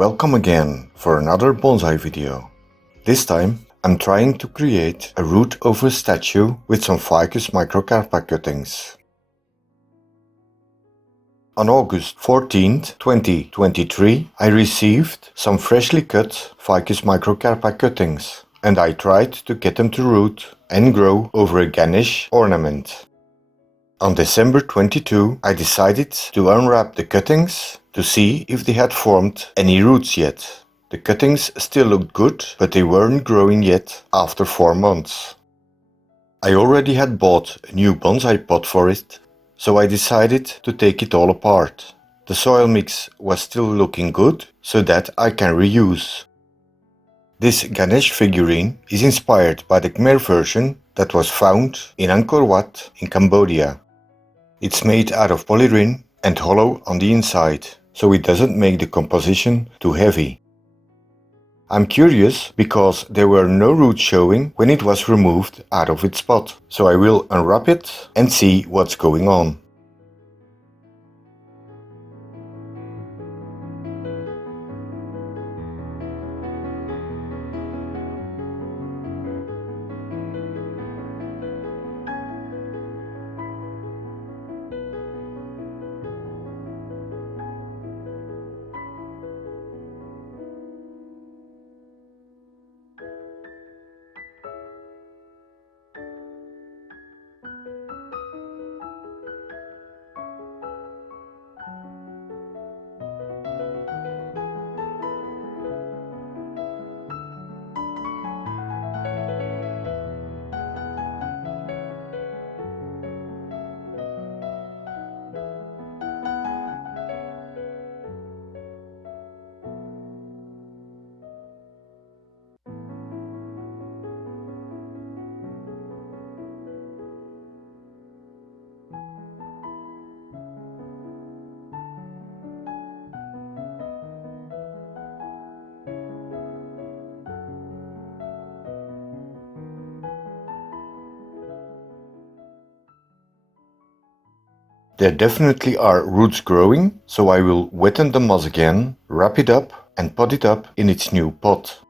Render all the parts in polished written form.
Welcome again for another bonsai video. This time I'm trying to create a root over statue with some Ficus macrocarpa cuttings. On August 14th, 2023, I received some freshly cut Ficus macrocarpa cuttings and I tried to get them to root and grow over a Ganesh ornament. On December 22, I decided to unwrap the cuttings to see if they had formed any roots yet. The cuttings still looked good, but they weren't growing yet after 4 months. I already had bought a new bonsai pot for it, so I decided to take it all apart. The soil mix was still looking good, so that I can reuse. This Ganesh figurine is inspired by the Khmer version that was found in Angkor Wat in Cambodia. It's made out of polyrin and hollow on the inside, so it doesn't make the composition too heavy. I'm curious because there were no roots showing when it was removed out of its pot, so I will unwrap it and see what's going on. There definitely are roots growing, so I will wetten the moss again, wrap it up and pot it up in its new pot.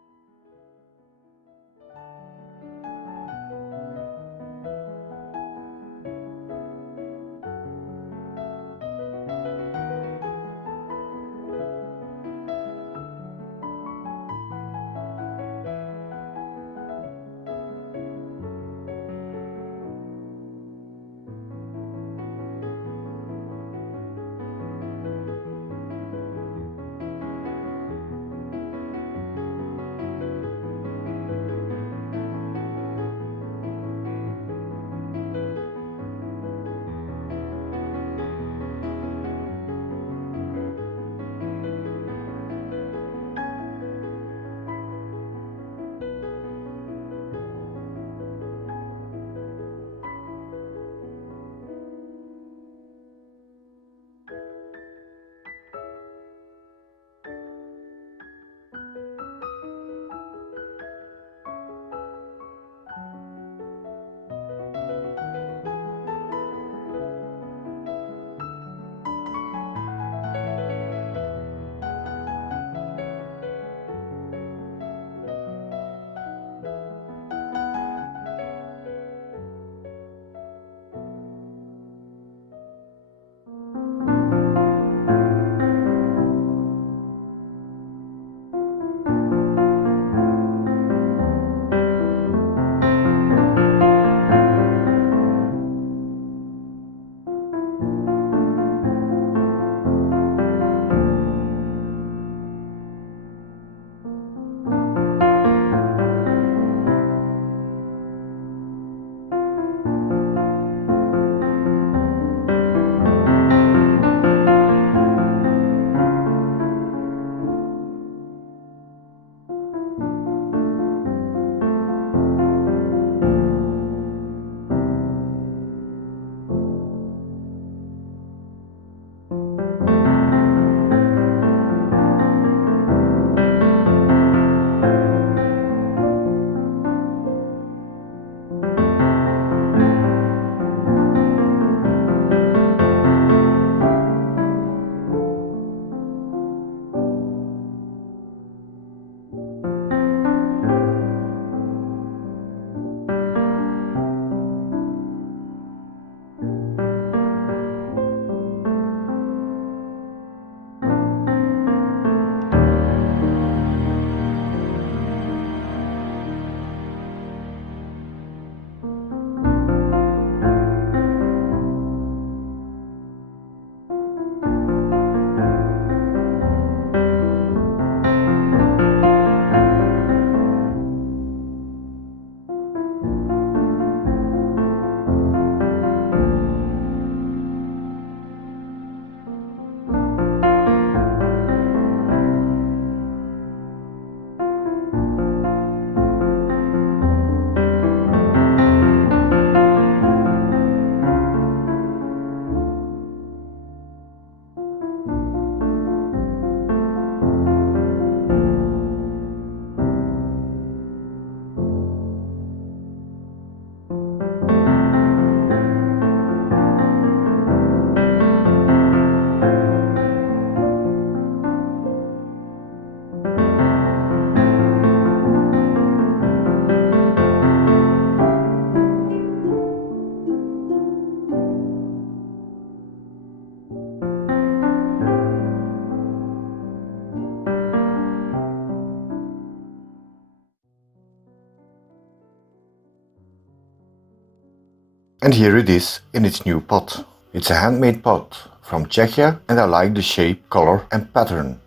And here it is in its new pot. It's a handmade pot from Czechia and I like the shape, color and pattern.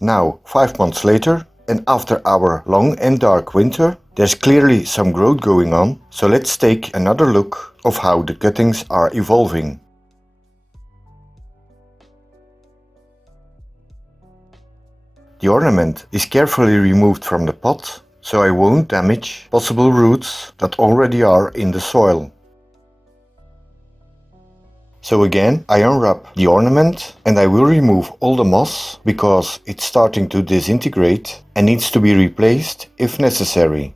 Now, 5 months later, and after our long and dark winter, there's clearly some growth going on, so let's take another look of how the cuttings are evolving. The ornament is carefully removed from the pot, so I won't damage possible roots that already are in the soil. So again, I unwrap the ornament and I will remove all the moss because it's starting to disintegrate and needs to be replaced if necessary.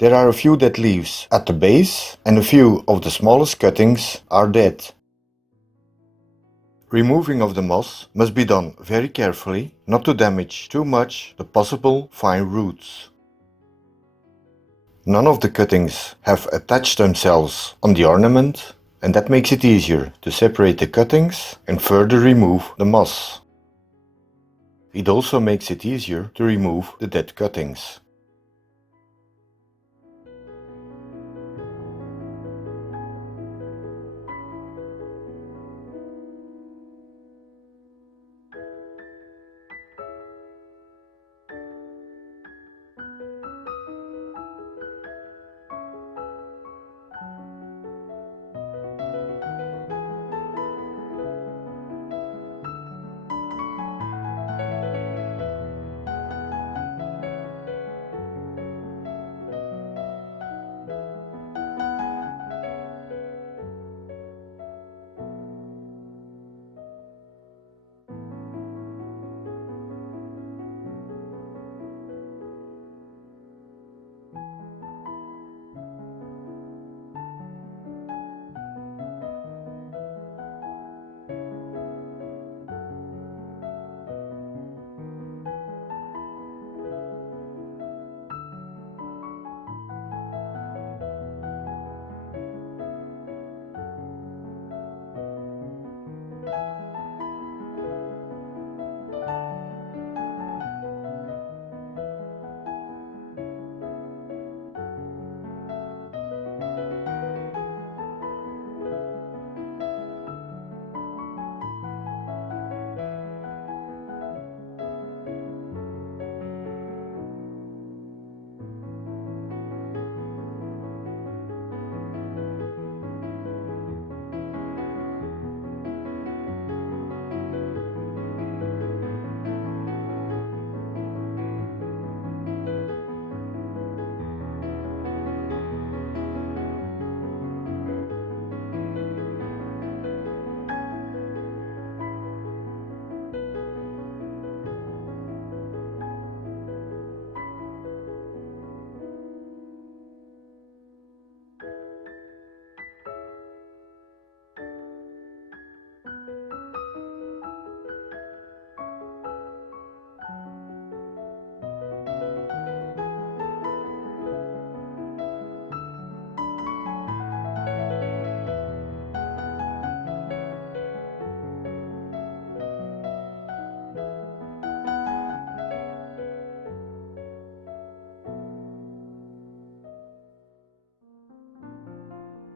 There are a few dead leaves at the base and a few of the smallest cuttings are dead. Removing of the moss must be done very carefully not to damage too much the possible fine roots. None of the cuttings have attached themselves on the ornament and that makes it easier to separate the cuttings and further remove the moss. It also makes it easier to remove the dead cuttings.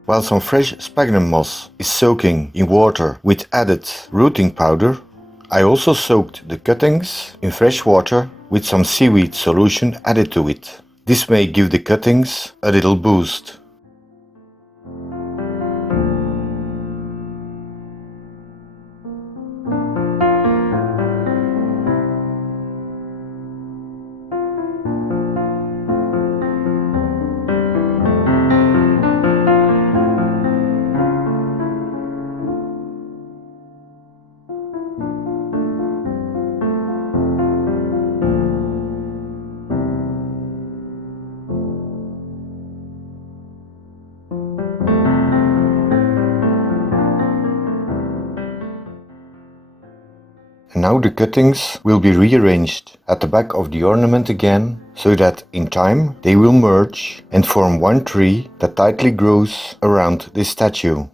While some fresh sphagnum moss is soaking in water with added rooting powder, I also soaked the cuttings in fresh water with some seaweed solution added to it. This may give the cuttings a little boost. And now the cuttings will be rearranged at the back of the ornament again, so that in time they will merge and form one tree that tightly grows around this statue.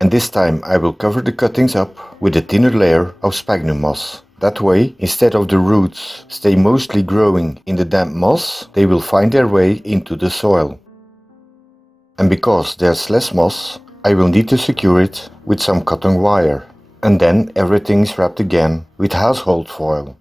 And this time I will cover the cuttings up with a thinner layer of sphagnum moss. That way, instead of the roots stay mostly growing in the damp moss, they will find their way into the soil. And because there's less moss, I will need to secure it with some cotton wire. And then everything is wrapped again with household foil.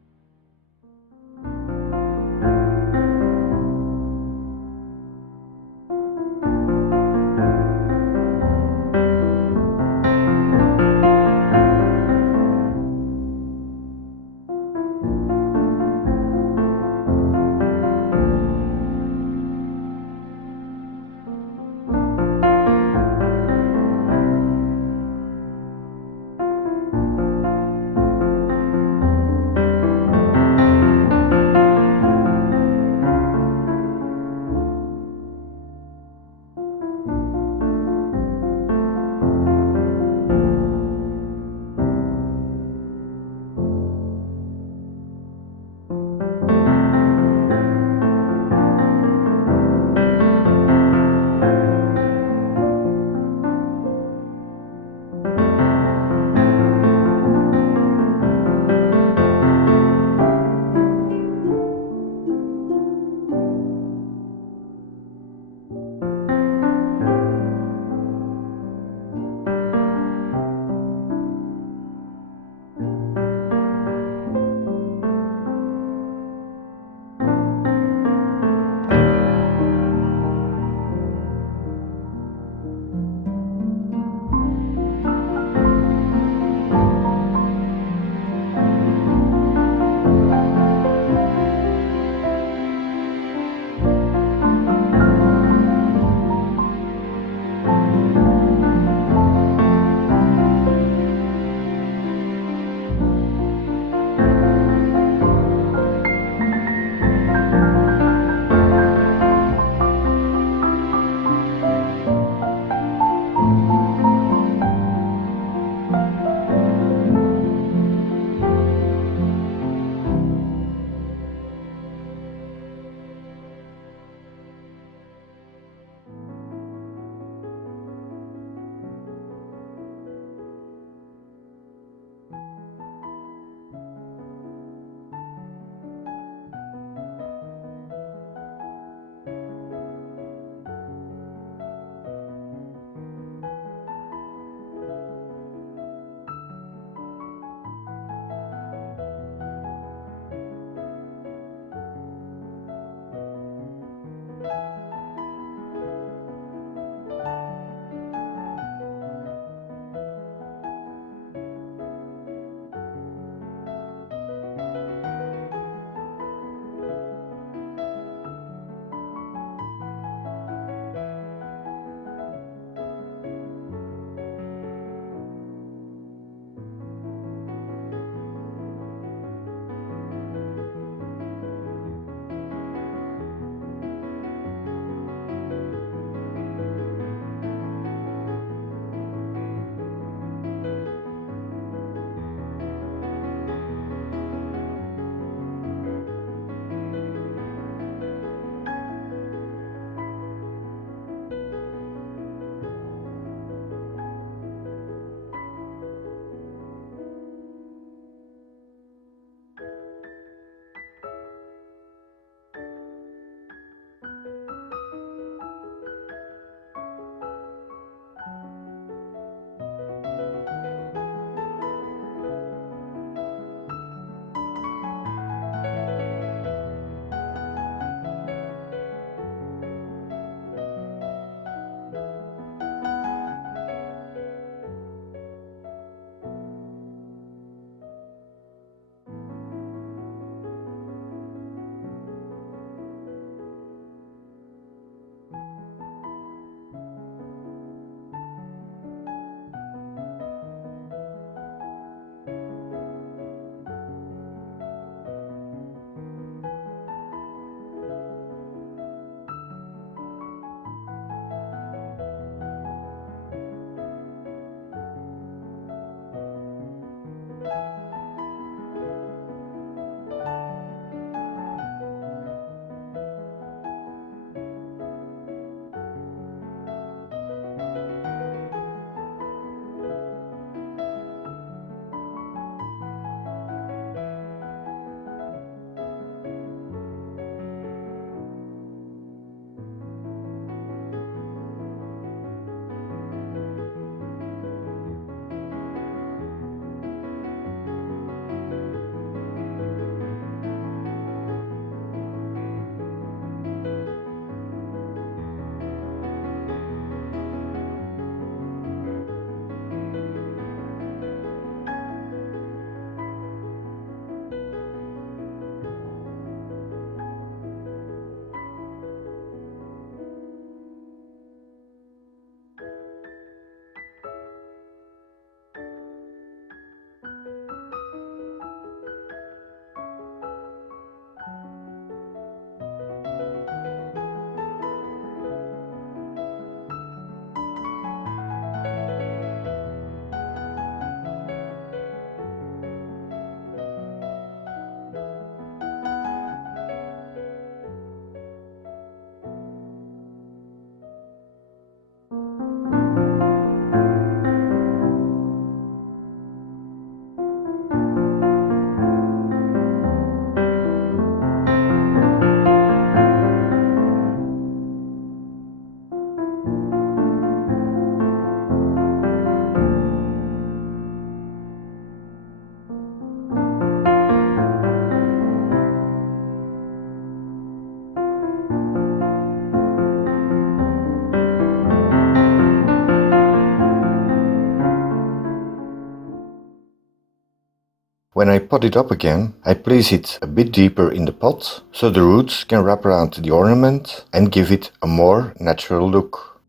When I pot it up again, I place it a bit deeper in the pot so the roots can wrap around the ornament and give it a more natural look.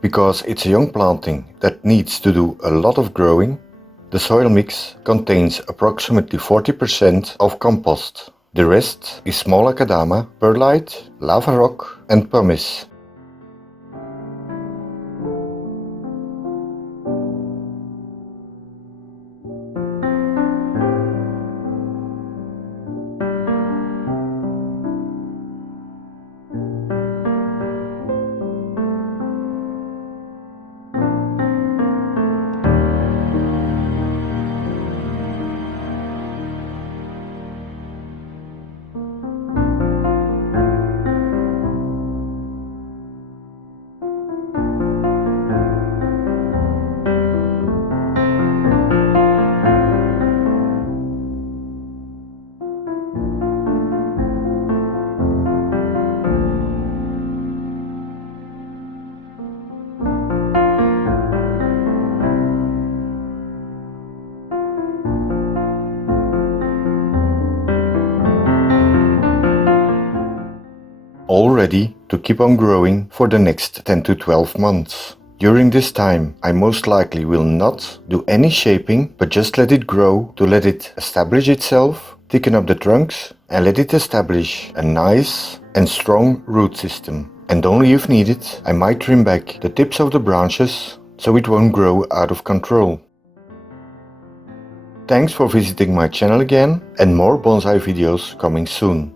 Because it's a young planting that needs to do a lot of growing, the soil mix contains approximately 40% of compost. The rest is small akadama, perlite, lava rock and pumice. All ready to keep on growing for the next 10 to 12 months. During this time, I most likely will not do any shaping, but just let it grow to let it establish itself, thicken up the trunks and let it establish a nice and strong root system. And only if needed, I might trim back the tips of the branches so it won't grow out of control. Thanks for visiting my channel again, and more bonsai videos coming soon.